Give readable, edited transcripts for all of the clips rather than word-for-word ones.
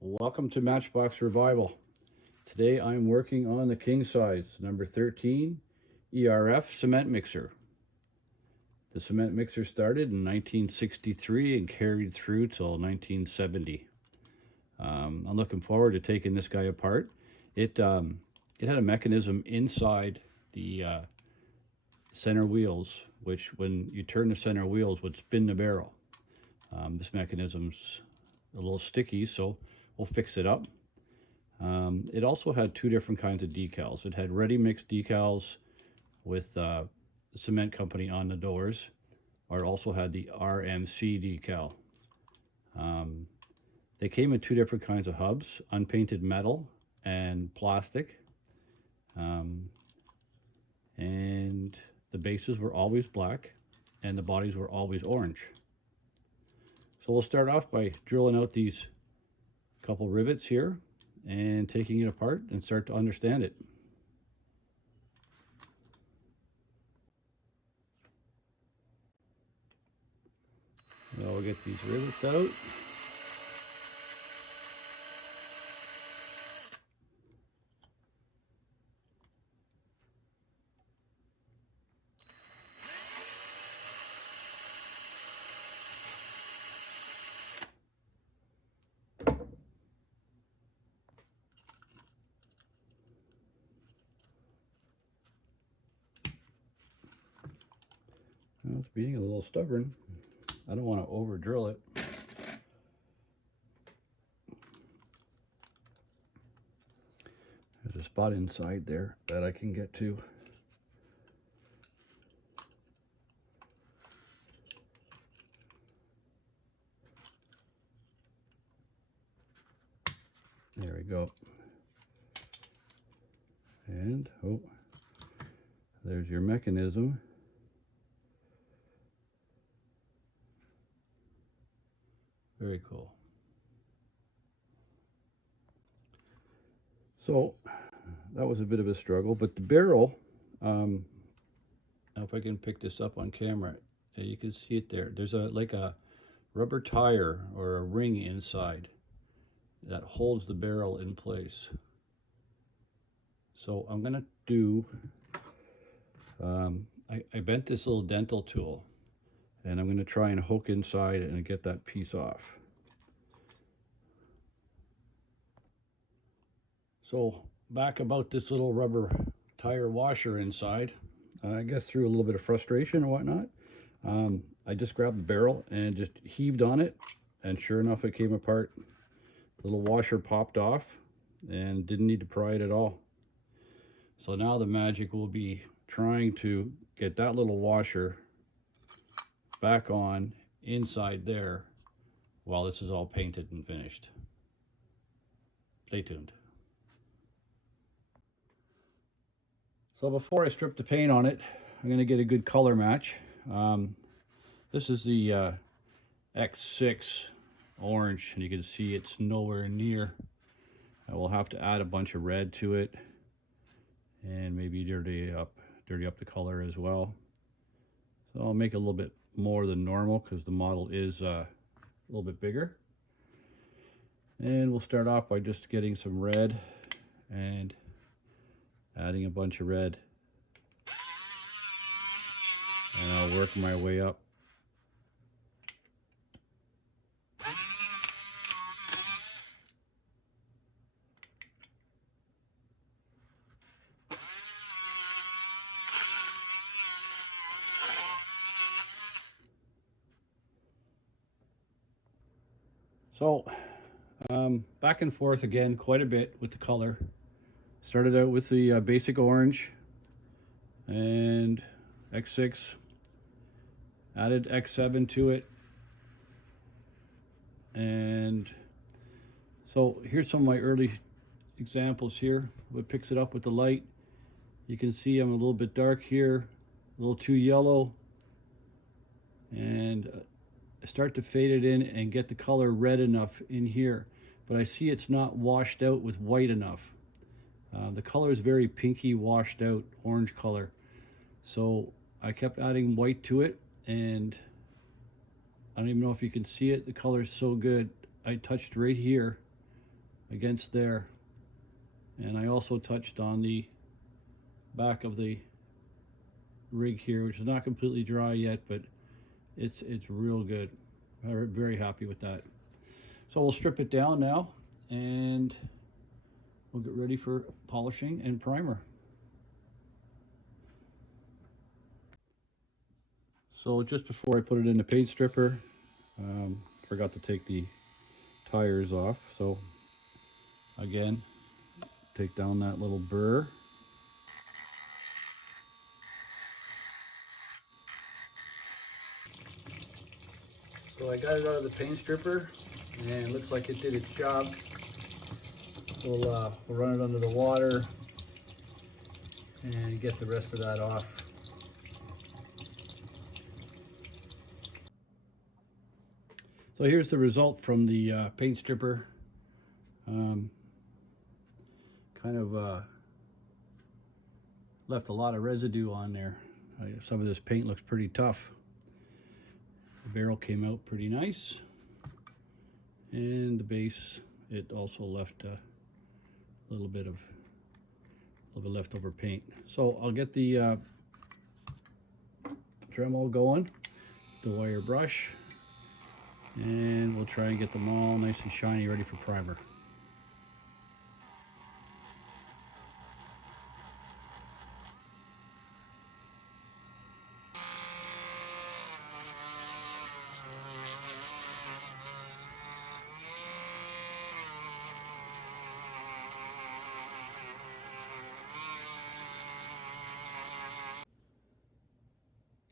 Welcome to Matchbox Revival. Today I'm working on the king size number 13 ERF cement mixer. The cement mixer started in 1963 and carried through till 1970. I'm looking forward to taking this guy apart. It had a mechanism inside the center wheels, which when you turn the center wheels would spin the barrel. This mechanism's a little sticky, so we'll fix it up. It also had two different kinds of decals. It had ready mix decals with the cement company on the doors, or it also had the RMC decal. They came in two different kinds of hubs, unpainted metal and plastic. And the bases were always black and the bodies were always orange. So we'll start off by drilling out these couple rivets here and taking it apart and start to understand it. So we'll get these rivets out. Well, it's being a little stubborn. I don't want to over drill it. There's a spot inside there that I can get to. There we go. And oh, there's your mechanism. Very cool. So that was a bit of a struggle, but the barrel, if I can pick this up on camera, you can see it there. There's like a rubber tire or a ring inside that holds the barrel in place. So I'm gonna do, I bent this little dental tool and I'm gonna try and hook inside and get that piece off. So back about this little rubber tire washer inside, I guess through a little bit of frustration or whatnot, I just grabbed the barrel and just heaved on it, and sure enough it came apart. The little washer popped off and didn't need to pry it at all. So now the magic will be trying to get that little washer back on inside there while this is all painted and finished. Stay tuned. So before I strip the paint on it, I'm going to get a good color match. This is the X6 orange, and you can see it's nowhere near. I will have to add a bunch of red to it and maybe dirty up the color as well. So I'll make it a little bit more than normal because the model is a little bit bigger. And we'll start off by just getting some red and adding a bunch of red, and I'll work my way up. So back and forth again quite a bit with the color. Started out with the basic orange and X6, added X7 to it, and so here's some of my early examples here. What picks it up with the light. You can see I'm a little bit dark here, a little too yellow, and I start to fade it in and get the color red enough in here, but I see it's not washed out with white enough. The color is very pinky, washed out orange color. So I kept adding white to it, and I don't even know if you can see it. The color is so good. I touched right here against there. And I also touched on the back of the rig here, which is not completely dry yet, but it's real good. I'm very happy with that. So we'll strip it down now and we'll get ready for polishing and primer. So just before I put it in the paint stripper, forgot to take the tires off. So again, take down that little burr. So I got it out of the paint stripper and it looks like it did its job. We'll run it under the water and get the rest of that off. So here's the result from the paint stripper. Kind of left a lot of residue on there. Some of this paint looks pretty tough. The barrel came out pretty nice, and the base, it also left a little bit of leftover paint. So I'll get the Dremel going, the wire brush, and we'll try and get them all nice and shiny, ready for primer.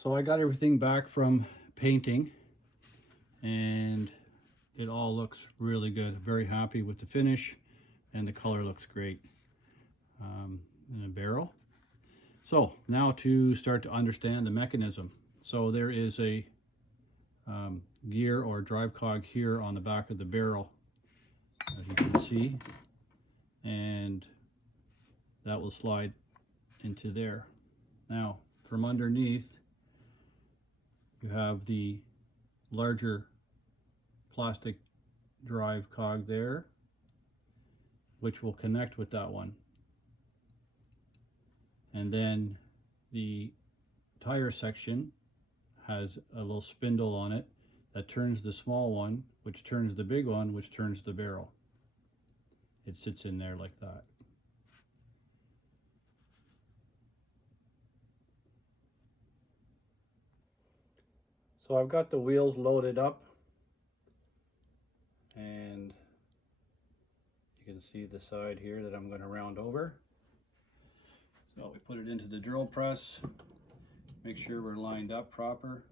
So I got everything back from painting and it all looks really good. Very happy with the finish and the color looks great in a barrel. So now to start to understand the mechanism. So there is a gear or drive cog here on the back of the barrel, as you can see, and that will slide into there. Now from underneath you have the larger plastic drive cog there, which will connect with that one. And then the tire section has a little spindle on it that turns the small one, which turns the big one, which turns the barrel. It sits in there like that. So I've got the wheels loaded up, and you can see the side here that I'm going to round over. So we put it into the drill press, make sure we're lined up proper.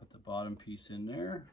Put the bottom piece in there.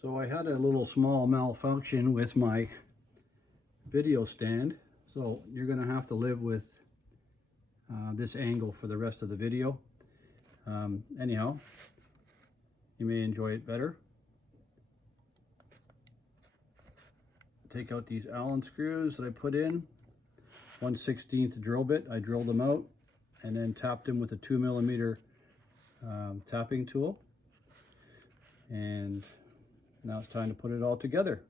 So I had a little small malfunction with my video stand, so you're going to have to live with this angle for the rest of the video. Anyhow, you may enjoy it better. Take out these Allen screws that I put in, 1/16 drill bit. I drilled them out and then tapped them with a 2mm tapping tool. And now it's time to put it all together.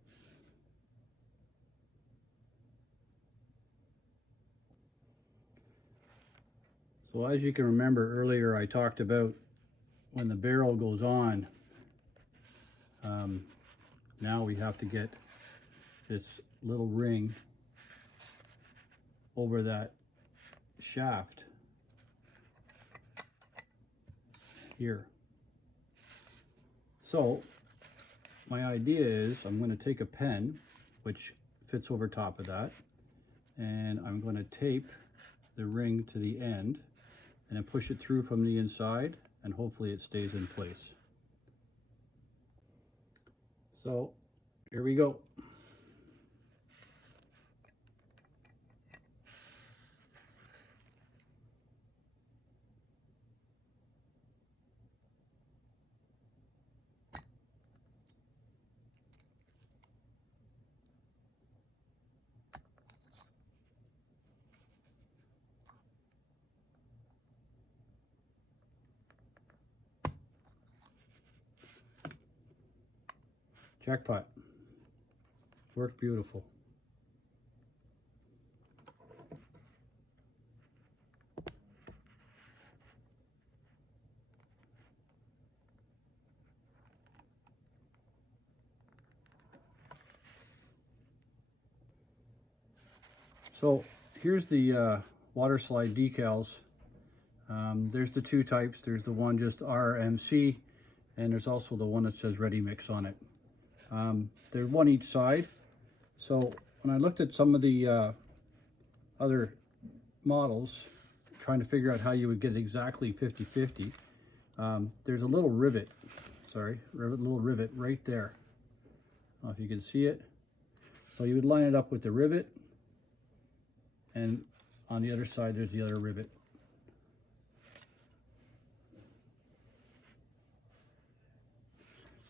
So as you can remember earlier, I talked about when the barrel goes on, now we have to get this little ring over that shaft here. So my idea is I'm going to take a pen which fits over top of that. And I'm going to tape the ring to the end and then push it through from the inside, and hopefully it stays in place. So here we go. Jackpot. Worked beautiful. So here's the water slide decals. There's the two types. There's the one just RMC, and there's also the one that says Ready Mix on it. There's one each side. So when I looked at some of the other models, trying to figure out how you would get exactly 50-50, there's a little rivet, little rivet right there. I don't know if you can see it. So you would line it up with the rivet, and on the other side there's the other rivet.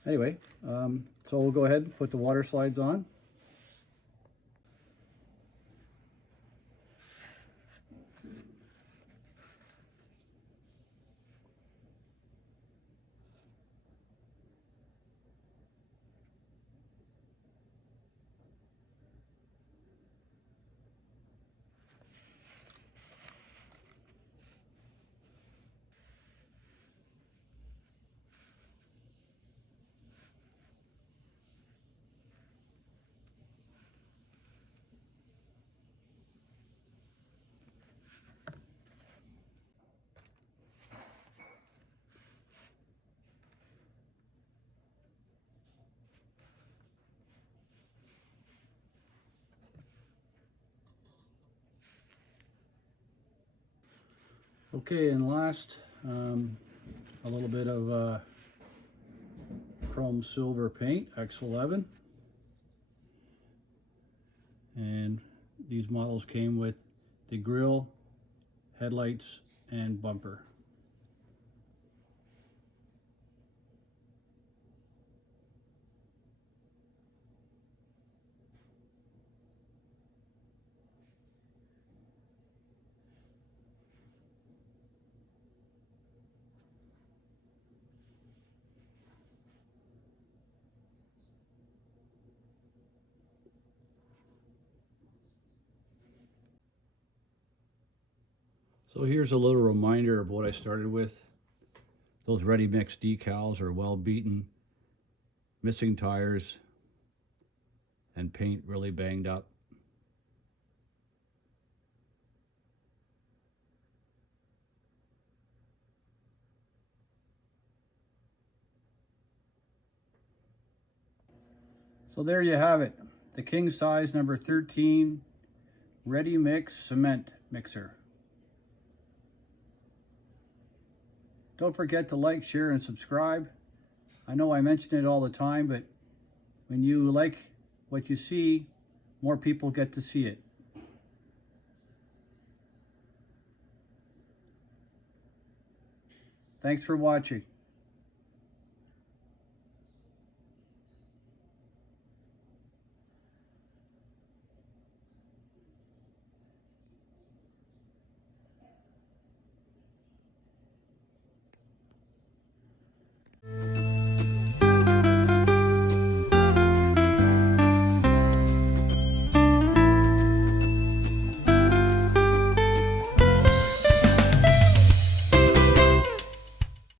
Anyway, so we'll go ahead and put the water slides on. Okay, and last, a little bit of chrome silver paint, X11. And these models came with the grille, headlights, and bumper. So here's a little reminder of what I started with. Those ready mix decals are well beaten, missing tires, and paint really banged up. So there you have it, the king size number 13 ready mix cement mixer. Don't forget to like, share, and subscribe. I know I mention it all the time, but when you like what you see, more people get to see it. Thanks for watching.